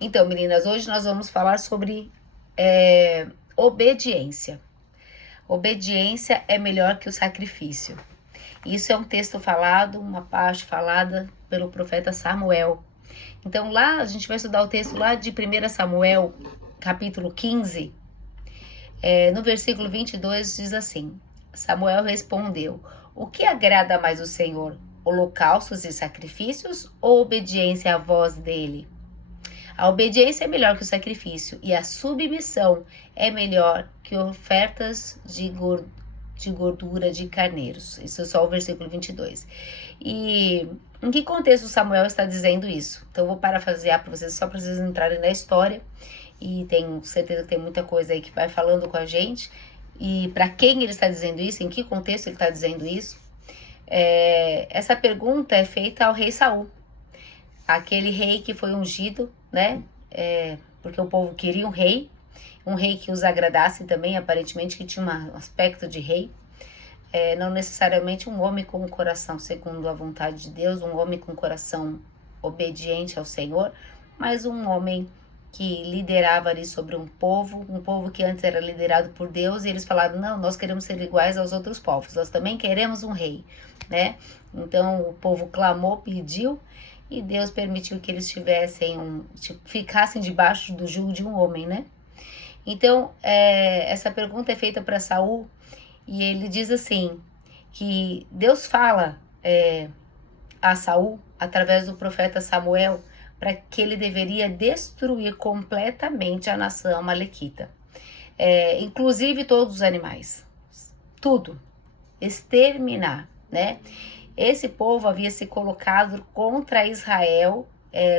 Então, meninas, hoje nós vamos falar sobre obediência. Obediência é melhor que o sacrifício. Isso é um texto falado, uma parte falada pelo profeta Samuel. Então, lá a gente vai estudar o texto lá de 1 Samuel, capítulo 15. No versículo 22 diz assim: Samuel respondeu: O que agrada mais o Senhor? Holocaustos e sacrifícios ou obediência à voz dele? A obediência é melhor que o sacrifício e a submissão é melhor que ofertas de gordura de carneiros. Isso é só o versículo 22. E em que contexto Samuel está dizendo isso? Então eu vou parafrasear para vocês, só para vocês entrarem na história. E tenho certeza que tem muita coisa aí que vai falando com a gente. E para quem ele está dizendo isso, em que contexto ele está dizendo isso? Essa pergunta é feita ao rei Saul, aquele rei que foi ungido, né? Porque o povo queria um rei que os agradasse também, aparentemente que tinha um aspecto de rei. Não necessariamente um homem com um coração segundo a vontade de Deus, um homem com um coração obediente ao Senhor, mas um homem que liderava ali sobre um povo que antes era liderado por Deus, e eles falaram: não, nós queremos ser iguais aos outros povos, nós também queremos um rei, né? Então o povo clamou, pediu, e Deus permitiu que eles ficassem debaixo do jugo de um homem, né? Então, essa pergunta é feita para Saul, e ele diz assim, que Deus fala a Saul, através do profeta Samuel, para que ele deveria destruir completamente a nação amalequita. Inclusive todos os animais. Tudo. Exterminar, né? Esse povo havia se colocado contra Israel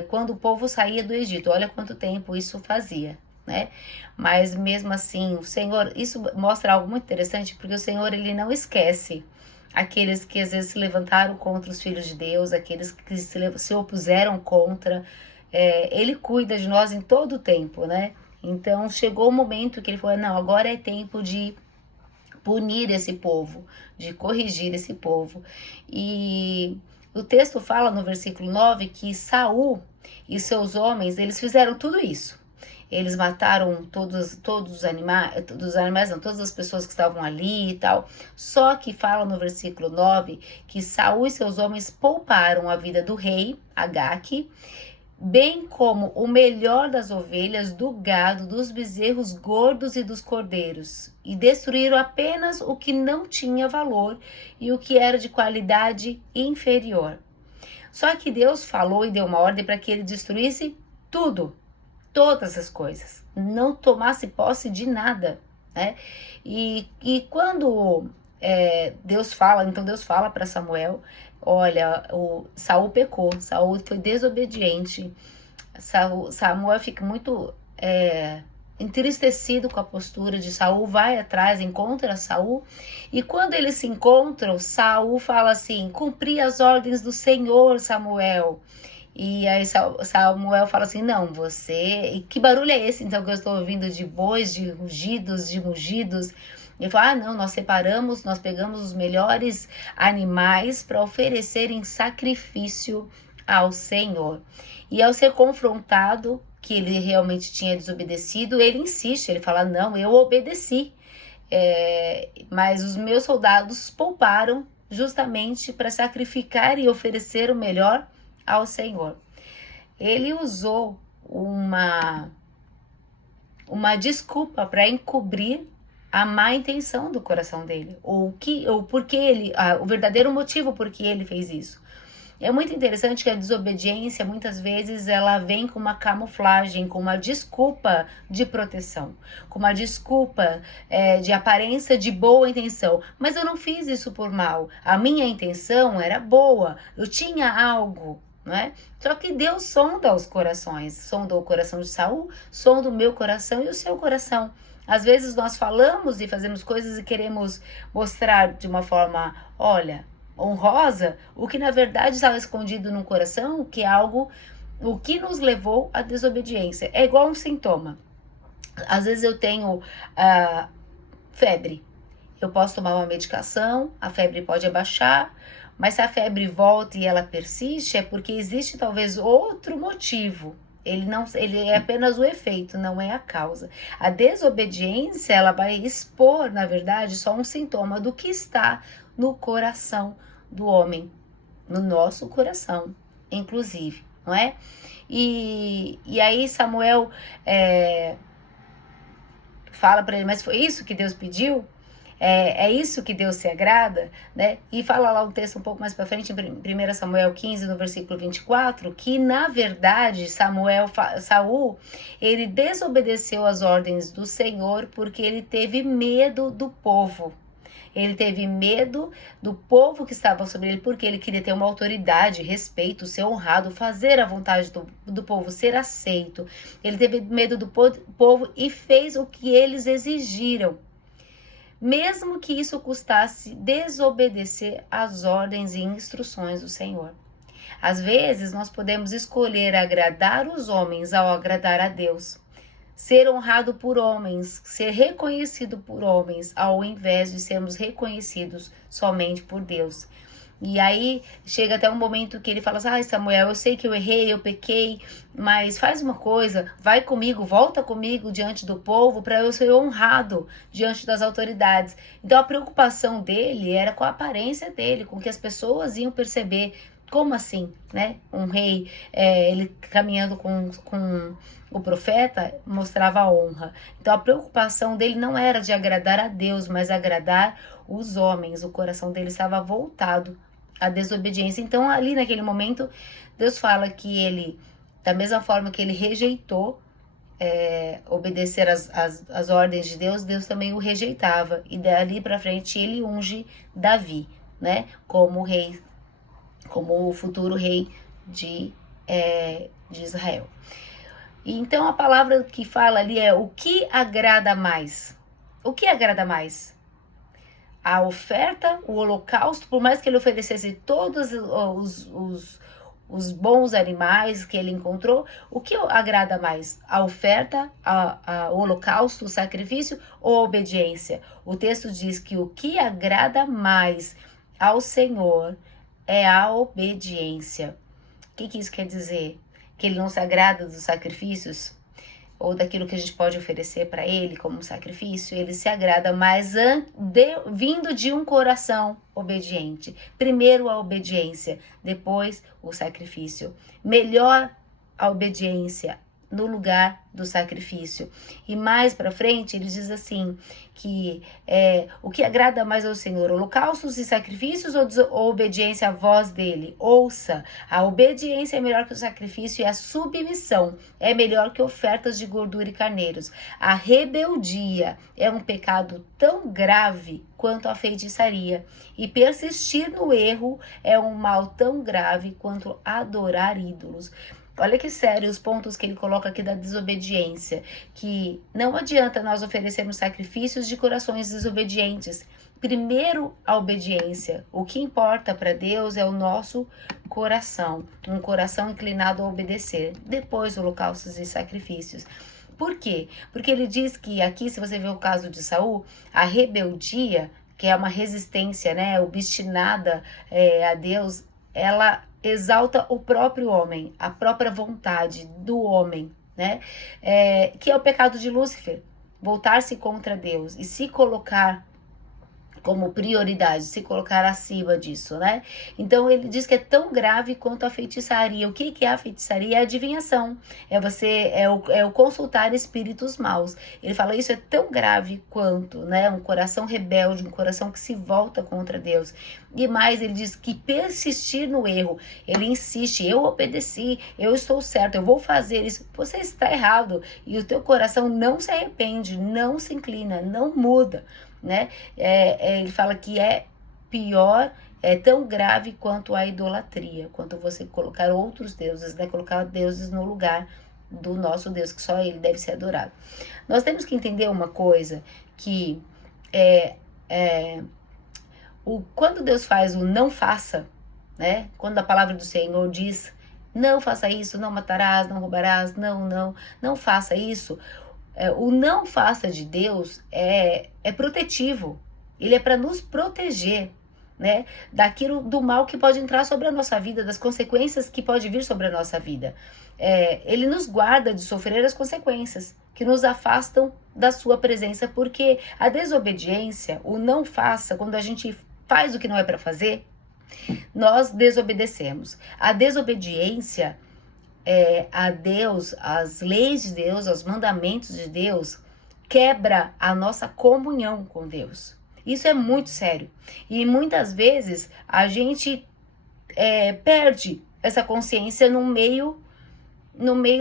quando o povo saía do Egito. Olha quanto tempo isso fazia, né? Mas mesmo assim, o Senhor, isso mostra algo muito interessante, porque o Senhor, ele não esquece aqueles que às vezes se levantaram contra os filhos de Deus, aqueles que se opuseram contra. Ele cuida de nós em todo o tempo, né? Então chegou o momento que ele falou: não, agora é tempo de punir esse povo, de corrigir esse povo. E o texto fala no versículo 9 que Saul e seus homens, eles fizeram tudo isso. Eles mataram todos os animais, não, todas as pessoas que estavam ali e tal. Só que fala no versículo 9 que Saul e seus homens pouparam a vida do rei Agaque, bem como o melhor das ovelhas, do gado, dos bezerros gordos e dos cordeiros, e destruíram apenas o que não tinha valor e o que era de qualidade inferior. Só que Deus falou e deu uma ordem para que ele destruísse tudo, todas as coisas, não tomasse posse de nada, né? E quando Deus fala para Samuel: olha, o Saul pecou, Saul foi desobediente. Samuel fica muito entristecido com a postura de Saul, vai atrás, encontra Saul, e quando eles se encontram, Saul fala assim: cumpri as ordens do Senhor, Samuel. E aí Samuel fala assim: não, você... E que barulho é esse então que eu estou ouvindo, de bois, de rugidos, de mugidos? Ele fala: não, nós pegamos os melhores animais para oferecer em sacrifício ao Senhor. E ao ser confrontado que ele realmente tinha desobedecido, ele insiste, ele fala: não, eu obedeci, mas os meus soldados pouparam justamente para sacrificar e oferecer o melhor ao Senhor. Ele usou uma desculpa para encobrir a má intenção do coração dele, o verdadeiro motivo por que ele fez isso. É muito interessante que a desobediência, muitas vezes, ela vem com uma camuflagem, com uma desculpa de proteção, com uma desculpa de aparência de boa intenção. Mas eu não fiz isso por mal, a minha intenção era boa, eu tinha algo, né? Só que Deus sonda os corações, sonda o coração de Saul, sonda o meu coração e o seu coração. Às vezes nós falamos e fazemos coisas e queremos mostrar de uma forma, olha, honrosa, o que na verdade estava escondido no coração, que é algo, o que nos levou à desobediência. É igual um sintoma. Às vezes eu tenho febre. Eu posso tomar uma medicação, a febre pode abaixar, mas se a febre volta e ela persiste, é porque existe talvez outro motivo, Ele é apenas o efeito, não é a causa. A desobediência, ela vai expor, na verdade, só um sintoma do que está no coração do homem, no nosso coração, inclusive, não é? E aí Samuel fala para ele, mas foi isso que Deus pediu? É isso que Deus se agrada, né? E fala lá um texto um pouco mais para frente, em 1 Samuel 15, no versículo 24, que na verdade Saul, ele desobedeceu às ordens do Senhor porque ele teve medo do povo. Ele teve medo do povo que estava sobre ele, porque ele queria ter uma autoridade, respeito, ser honrado, fazer a vontade do povo, ser aceito. Ele teve medo do povo e fez o que eles exigiram, mesmo que isso custasse desobedecer às ordens e instruções do Senhor. Às vezes, nós podemos escolher agradar os homens ao agradar a Deus. Ser honrado por homens, ser reconhecido por homens, ao invés de sermos reconhecidos somente por Deus. E aí chega até um momento que ele fala assim, Samuel, eu sei que eu errei, eu pequei, mas faz uma coisa, vai comigo, volta comigo diante do povo para eu ser honrado diante das autoridades. Então a preocupação dele era com a aparência dele, com que as pessoas iam perceber. Como assim, né? Um rei, ele caminhando com o profeta, mostrava a honra. Então a preocupação dele não era de agradar a Deus, mas agradar os homens. O coração dele estava voltado à desobediência. Então ali naquele momento, Deus fala que ele, da mesma forma que ele rejeitou obedecer as ordens de Deus, Deus também o rejeitava. E dali para frente ele unge Davi, né? Como rei, como o futuro rei de Israel. E então a palavra que fala ali é o que agrada mais. O que agrada mais? A oferta, o holocausto, por mais que ele oferecesse todos os bons animais que ele encontrou, o que agrada mais? A oferta, o holocausto, o sacrifício ou a obediência? O texto diz que o que agrada mais ao Senhor é a obediência. O que isso quer dizer? Que ele não se agrada dos sacrifícios ou daquilo que a gente pode oferecer para ele como sacrifício. Ele se agrada mais vindo de um coração obediente. Primeiro a obediência, depois o sacrifício. Melhor a obediência no lugar do sacrifício. E mais para frente ele diz assim, que o que agrada mais ao Senhor, holocaustos e sacrifícios ou obediência à voz dele? Ouça, a obediência é melhor que o sacrifício e a submissão é melhor que ofertas de gordura e carneiros. A rebeldia é um pecado tão grave quanto a feitiçaria, e persistir no erro é um mal tão grave quanto adorar ídolos. Olha que sério os pontos que ele coloca aqui da desobediência, que não adianta nós oferecermos sacrifícios de corações desobedientes. Primeiro, a obediência. O que importa para Deus é o nosso coração, um coração inclinado a obedecer. Depois, holocaustos e sacrifícios. Por quê? Porque ele diz que aqui, se você ver o caso de Saul, a rebeldia, que é uma resistência, né, obstinada a Deus, ela exalta o próprio homem, a própria vontade do homem, né? Que é o pecado de Lúcifer, voltar-se contra Deus e se colocar como prioridade, se colocar acima disso, né? Então ele diz que é tão grave quanto a feitiçaria. O que é a feitiçaria? É a adivinhação, é o consultar espíritos maus. Ele fala isso é tão grave quanto, né? Um coração rebelde, um coração que se volta contra Deus. E mais, ele diz que persistir no erro, ele insiste, eu obedeci, eu estou certo, eu vou fazer isso. Você está errado e o teu coração não se arrepende, não se inclina, não muda, né? Ele fala que é pior, é tão grave quanto a idolatria, quanto você colocar outros deuses, né? Colocar deuses no lugar do nosso Deus, que só ele deve ser adorado. Nós temos que entender uma coisa, que quando Deus faz o não faça, né? Quando a palavra do Senhor diz, não faça isso, não matarás, não roubarás, não faça isso. O não faça de Deus é protetivo. Ele é para nos proteger, né, daquilo do mal que pode entrar sobre a nossa vida, das consequências que pode vir sobre a nossa vida. Ele nos guarda de sofrer as consequências que nos afastam da sua presença, porque a desobediência, o não faça, quando a gente faz o que não é para fazer, nós desobedecemos. A desobediência a Deus, as leis de Deus, aos mandamentos de Deus, quebra a nossa comunhão com Deus. Isso é muito sério. E muitas vezes a gente perde essa consciência no meio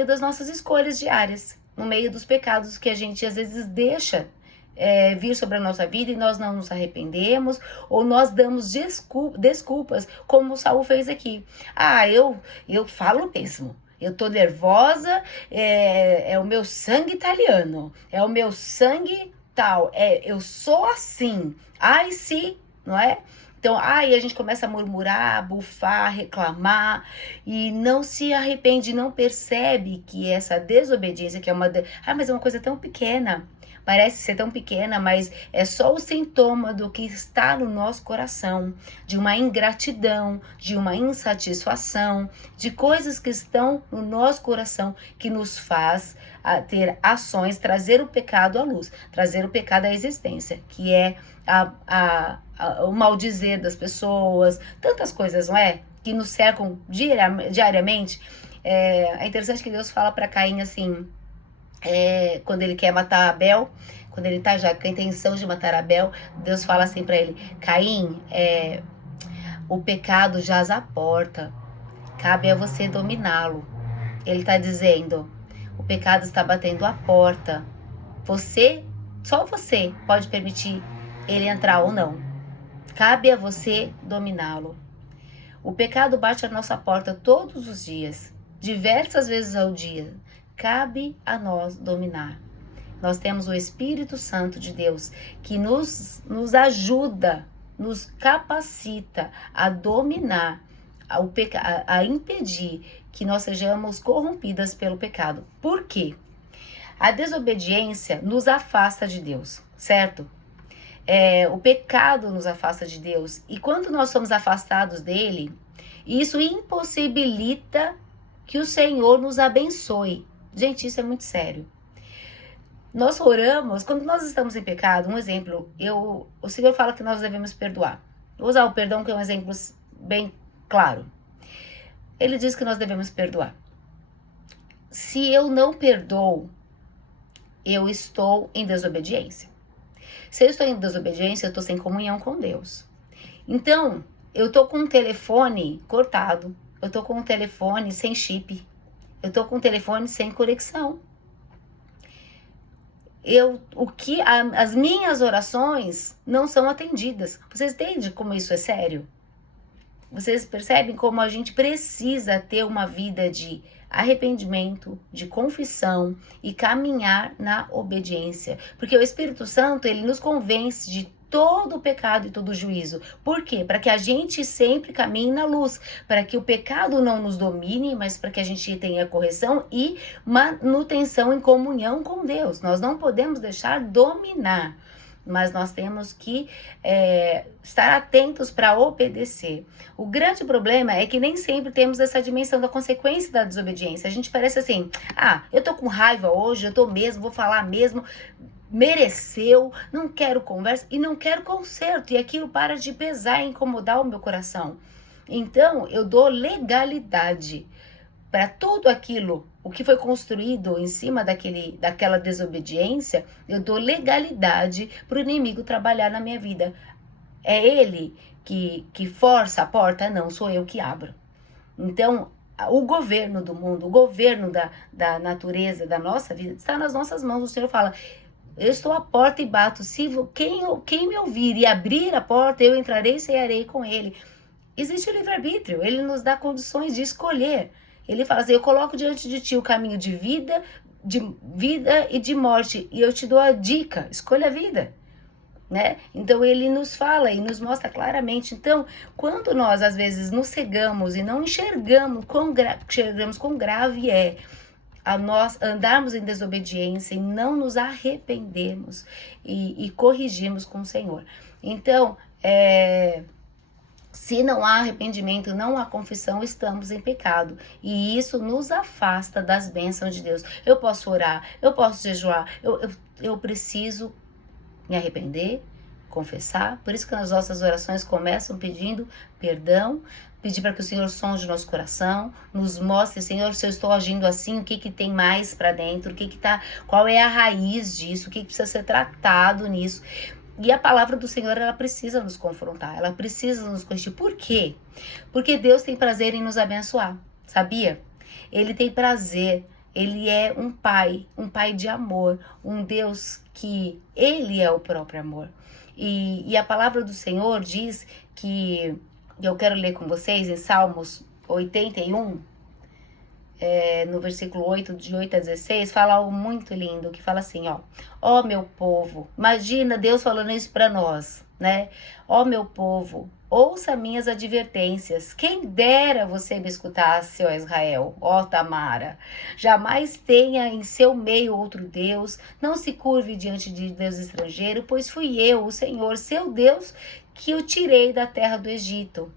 das nossas escolhas diárias, no meio dos pecados que a gente às vezes deixa vir sobre a nossa vida e nós não nos arrependemos, ou nós damos desculpas, como o Saul fez aqui. Eu falo mesmo. Eu tô nervosa, é o meu sangue italiano, é o meu sangue tal, eu sou assim, ai se, não é? Então, a gente começa a murmurar, bufar, reclamar e não se arrepende, não percebe que essa desobediência, que é mas é uma coisa tão pequena, parece ser tão pequena, mas é só o sintoma do que está no nosso coração, de uma ingratidão, de uma insatisfação, de coisas que estão no nosso coração que nos faz ter ações, trazer o pecado à luz, trazer o pecado à existência, que é o maldizer das pessoas, tantas coisas, não é? Que nos cercam diariamente. É interessante que Deus fala para Caim assim, quando ele quer matar Abel, quando ele tá já com a intenção de matar Abel, Deus fala assim para ele: Caim, o pecado jaz à porta, cabe a você dominá-lo. Ele tá dizendo, o pecado está batendo à porta, só você pode permitir ele entrar ou não, cabe a você dominá-lo. O pecado bate à nossa porta todos os dias, diversas vezes ao dia. Cabe a nós dominar. Nós temos o Espírito Santo de Deus que nos ajuda, nos capacita a dominar, a impedir que nós sejamos corrompidas pelo pecado. Por quê? A desobediência nos afasta de Deus, certo? O pecado nos afasta de Deus. E quando nós somos afastados dele, isso impossibilita que o Senhor nos abençoe. Gente, isso é muito sério. Nós oramos, quando nós estamos em pecado, um exemplo, o Senhor fala que nós devemos perdoar. Vou usar o perdão, que é um exemplo bem claro. Ele diz que nós devemos perdoar. Se eu não perdoo, eu estou em desobediência. Se eu estou em desobediência, eu estou sem comunhão com Deus. Então, eu estou com o telefone cortado, eu estou com o telefone sem chip, eu estou com o telefone sem conexão. As minhas orações não são atendidas. Vocês entendem como isso é sério? Vocês percebem como a gente precisa ter uma vida de arrependimento, de confissão e caminhar na obediência. Porque o Espírito Santo, ele nos convence de todo o pecado e todo o juízo. Por quê? Para que a gente sempre caminhe na luz, para que o pecado não nos domine, mas para que a gente tenha correção e manutenção em comunhão com Deus. Nós não podemos deixar dominar, mas nós temos que estar atentos para obedecer. O grande problema é que nem sempre temos essa dimensão da consequência da desobediência. A gente parece assim, eu tô com raiva hoje, eu tô mesmo, vou falar mesmo, mereceu, não quero conversa e não quero conserto, e aquilo para de pesar e incomodar o meu coração. Então, eu dou legalidade para tudo aquilo, o que foi construído em cima daquela desobediência, eu dou legalidade para o inimigo trabalhar na minha vida. É ele que força a porta? Não, sou eu que abro. Então, o governo do mundo, o governo da natureza, da nossa vida, está nas nossas mãos. O Senhor fala, eu estou à porta e bato. Se quem me ouvir e abrir a porta, eu entrarei e cearei com ele. Existe o livre-arbítrio, ele nos dá condições de escolher. Ele fala assim, eu coloco diante de ti o caminho de vida e de morte, e eu te dou a dica, escolha a vida, né? Então ele nos fala e nos mostra claramente. Então, quando nós às vezes nos cegamos e não enxergamos quão grave é a nós andarmos em desobediência e não nos arrependermos e corrigirmos com o Senhor. Então, Se não há arrependimento, não há confissão, estamos em pecado. E isso nos afasta das bênçãos de Deus. Eu posso orar, eu posso jejuar, eu preciso me arrepender, confessar. Por isso que as nossas orações começam pedindo perdão, pedir para que o Senhor sonde o nosso coração, nos mostre, Senhor, se eu estou agindo assim, o que que tem mais para dentro, qual é a raiz disso, o que precisa ser tratado nisso. E a palavra do Senhor, ela precisa nos confrontar, ela precisa nos corrigir. Por quê? Porque Deus tem prazer em nos abençoar, sabia? Ele tem prazer, ele é um pai de amor, um Deus que ele é o próprio amor. E a palavra do Senhor diz que, eu quero ler com vocês em Salmos 81, no versículo 8, de 8 a 16, fala algo muito lindo, que fala assim, ó meu povo, imagina Deus falando isso para nós, né? Ó meu povo, ouça minhas advertências, quem dera você me escutasse, ó Israel, ó Tamara, jamais tenha em seu meio outro Deus, não se curve diante de Deus estrangeiro, pois fui eu, o Senhor, seu Deus, que o tirei da terra do Egito.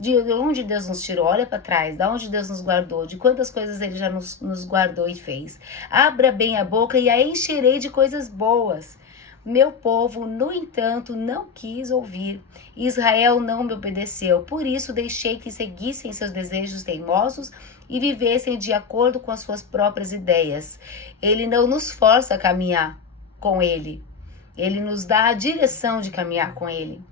De onde Deus nos tirou, olha para trás, de onde Deus nos guardou, de quantas coisas Ele já nos guardou e fez. Abra bem a boca e a encherei de coisas boas. Meu povo, no entanto, não quis ouvir. Israel não me obedeceu, por isso deixei que seguissem seus desejos teimosos e vivessem de acordo com as suas próprias ideias. Ele não nos força a caminhar com Ele. Ele nos dá a direção de caminhar com Ele.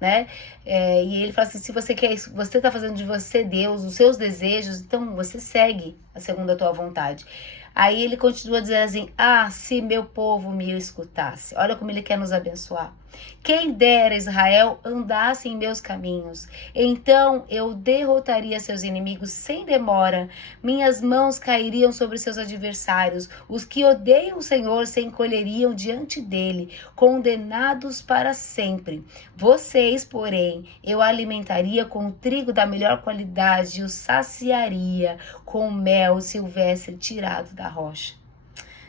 Né? E ele fala assim, se você quer isso, você está fazendo de você Deus, os seus desejos, então você segue segundo a tua vontade. Aí ele continua dizendo assim, se meu povo me escutasse. Olha como ele quer nos abençoar. Quem dera Israel andasse em meus caminhos, então eu derrotaria seus inimigos sem demora, minhas mãos cairiam sobre seus adversários, os que odeiam o Senhor se encolheriam diante dele, condenados para sempre. Vocês, porém, eu alimentaria com o trigo da melhor qualidade e os saciaria com mel silvestre tirado da rocha.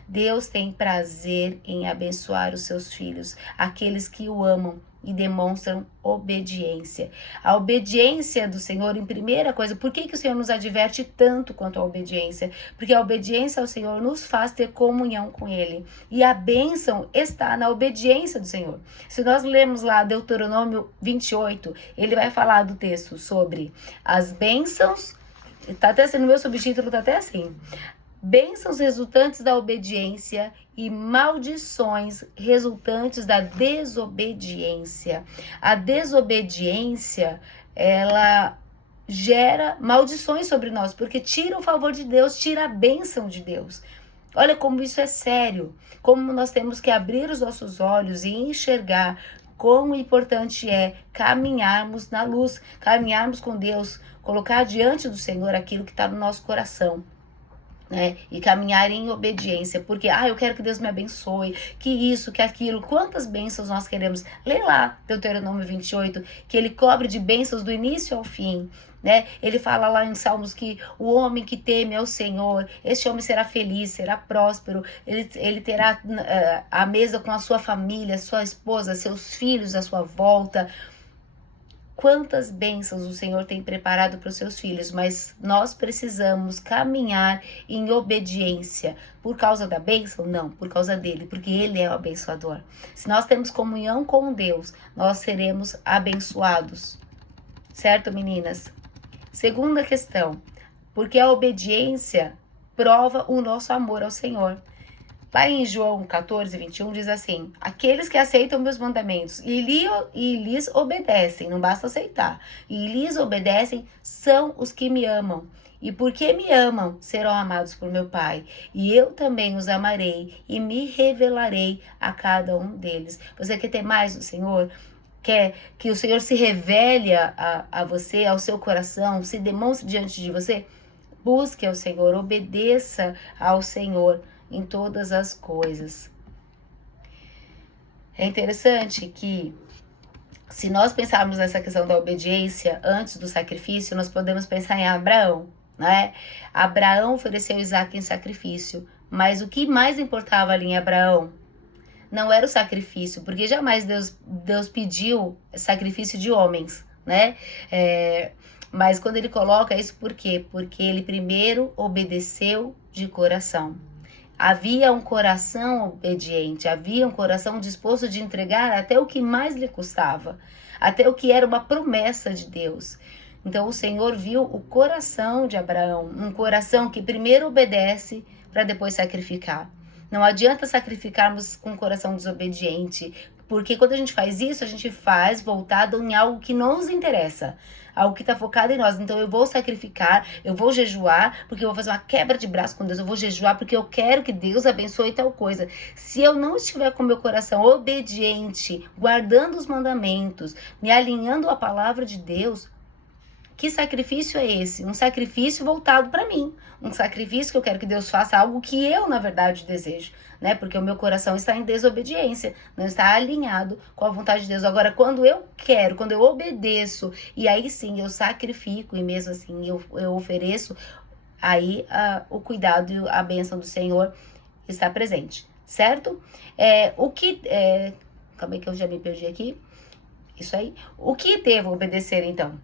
Deus tem prazer em abençoar os seus filhos, aqueles que o amam e demonstram obediência. A obediência do Senhor, em primeira coisa, por que o Senhor nos adverte tanto quanto a obediência? Porque a obediência ao Senhor nos faz ter comunhão com Ele. E a bênção está na obediência do Senhor. Se nós lermos lá Deuteronômio 28, ele vai falar do texto sobre as bênçãos. Tá até assim, no meu subtítulo tá até assim. Bênçãos resultantes da obediência e maldições resultantes da desobediência. A desobediência, ela gera maldições sobre nós, porque tira o favor de Deus, tira a bênção de Deus. Olha como isso é sério, como nós temos que abrir os nossos olhos e enxergar quão importante é caminharmos na luz, caminharmos com Deus, colocar diante do Senhor aquilo que está no nosso coração. Né? E caminhar em obediência, porque eu quero que Deus me abençoe, que isso, que aquilo, quantas bênçãos nós queremos. Lê lá Deuteronômio 28, que ele cobre de bênçãos do início ao fim, né? Ele fala lá em Salmos que o homem que teme ao Senhor, este homem será feliz, será próspero, ele terá a mesa com a sua família, sua esposa, seus filhos à sua volta. Quantas bênçãos o Senhor tem preparado para os seus filhos, mas nós precisamos caminhar em obediência. Por causa da bênção? Não, por causa dele, porque ele é o abençoador. Se nós temos comunhão com Deus, nós seremos abençoados. Certo, meninas? Segunda questão, porque a obediência prova o nosso amor ao Senhor. Lá em João 14, 21 diz assim, aqueles que aceitam meus mandamentos e lhes obedecem, não basta aceitar, e lhes obedecem são os que me amam. E porque me amam, serão amados por meu Pai. E eu também os amarei e me revelarei a cada um deles. Você quer ter mais do Senhor? Quer que o Senhor se revele a você, ao seu coração, se demonstre diante de você? Busque ao Senhor, obedeça ao Senhor em todas as coisas. É interessante que, se nós pensarmos nessa questão da obediência antes do sacrifício, nós podemos pensar em Abraão, né? Abraão ofereceu Isaac em sacrifício, mas o que mais importava ali em Abraão não era o sacrifício, porque jamais Deus pediu sacrifício de homens, né? Mas quando ele coloca isso, por quê? Porque ele primeiro obedeceu de coração. Havia um coração obediente, havia um coração disposto de entregar até o que mais lhe custava, até o que era uma promessa de Deus. Então o Senhor viu o coração de Abraão, um coração que primeiro obedece para depois sacrificar. Não adianta sacrificarmos com um coração desobediente, porque quando a gente faz isso, a gente faz voltado em algo que não nos interessa, algo que está focado em nós. Então eu vou sacrificar, eu vou jejuar, porque eu vou fazer uma quebra de braço com Deus, eu vou jejuar porque eu quero que Deus abençoe tal coisa. Se eu não estiver com meu coração obediente, guardando os mandamentos, me alinhando à palavra de Deus, que sacrifício é esse? Um sacrifício voltado para mim. Um sacrifício que eu quero que Deus faça algo que eu, na verdade, desejo, né? Porque o meu coração está em desobediência, não está alinhado com a vontade de Deus. Agora, quando eu quero, quando eu obedeço, e aí sim eu sacrifico, e mesmo assim eu ofereço, aí o cuidado e a bênção do Senhor está presente, certo? Calma aí que eu já me perdi aqui. Isso aí. O que devo obedecer, então?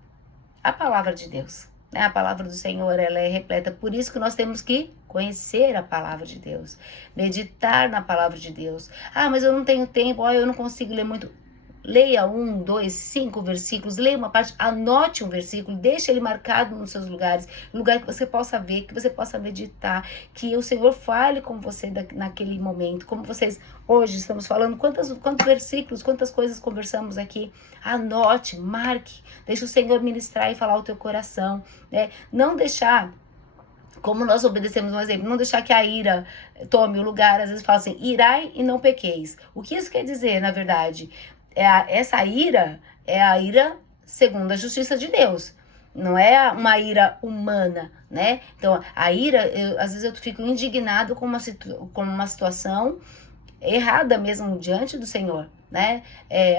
A palavra de Deus, né? A palavra do Senhor, ela é repleta, por isso que nós temos que conhecer a palavra de Deus, meditar na palavra de Deus. Mas eu não tenho tempo, eu não consigo ler muito. Leia 1, 2, 5 versículos, leia uma parte, anote um versículo, deixe ele marcado nos seus lugares, lugar que você possa ver, que você possa meditar, que o Senhor fale com você naquele momento, como vocês hoje estamos falando, quantos versículos, quantas coisas conversamos aqui. Anote, marque, deixe o Senhor ministrar e falar ao teu coração, né? Não deixar, como nós obedecemos um exemplo, não deixar que a ira tome o lugar. Às vezes fala assim, irai e não pequeis. O que isso quer dizer, na verdade? Essa ira é a ira segundo a justiça de Deus. Não é uma ira humana, né? Então, a ira, às vezes eu fico indignado com uma situação errada mesmo diante do Senhor, né?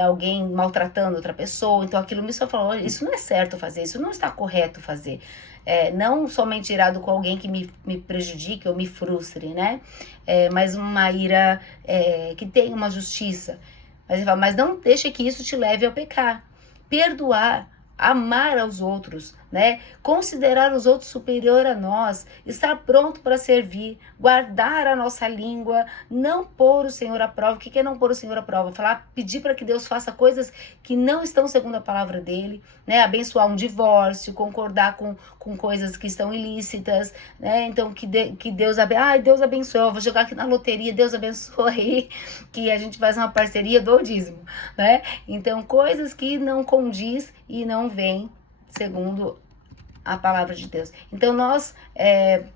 Alguém maltratando outra pessoa, então aquilo me só falou, isso não é certo fazer, isso não está correto fazer. Não somente irado com alguém que me prejudique ou me frustre, né? Mas uma ira que tem uma justiça. Mas ele fala, mas não deixe que isso te leve ao pecar. Perdoar, amar aos outros, né? Considerar os outros superior a nós, estar pronto para servir, guardar a nossa língua, não pôr o Senhor à prova. O que é não pôr o Senhor à prova? Falar, pedir para que Deus faça coisas que não estão segundo a palavra dele, né? Abençoar um divórcio, concordar com coisas que estão ilícitas, né? Então que Deus Deus abençoe, eu vou jogar aqui na loteria, Deus abençoe, que a gente faz uma parceria do dízimo, né? Então coisas que não condiz e não vem segundo a palavra de Deus. Então nós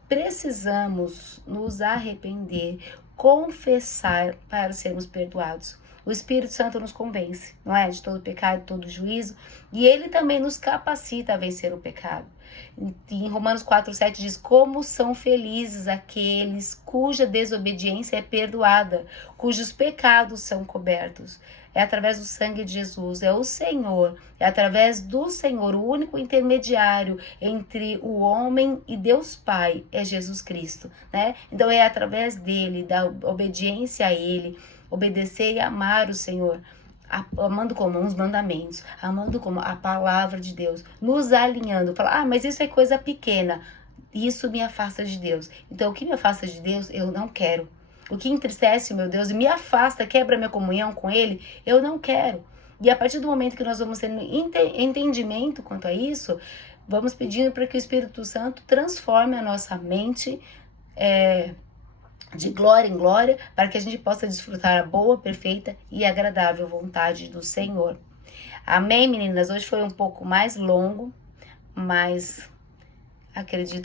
precisamos nos arrepender, confessar para sermos perdoados. O Espírito Santo nos convence, não é? De todo pecado, de todo juízo, e ele também nos capacita a vencer o pecado. Em Romanos 4:7 diz, como são felizes aqueles cuja desobediência é perdoada, cujos pecados são cobertos. É através do sangue de Jesus, é o Senhor, é através do Senhor, o único intermediário entre o homem e Deus Pai, é Jesus Cristo, né? Então é através dele, da obediência a ele, obedecer e amar o Senhor, amando como os mandamentos, amando como a palavra de Deus, nos alinhando, falar, mas isso é coisa pequena, isso me afasta de Deus. Então o que me afasta de Deus, eu não quero. O que entristece o meu Deus e me afasta, quebra minha comunhão com ele, eu não quero. E a partir do momento que nós vamos tendo entendimento quanto a isso, vamos pedindo para que o Espírito Santo transforme a nossa mente de glória em glória, para que a gente possa desfrutar a boa, perfeita e agradável vontade do Senhor. Amém, meninas? Hoje foi um pouco mais longo, mas acredito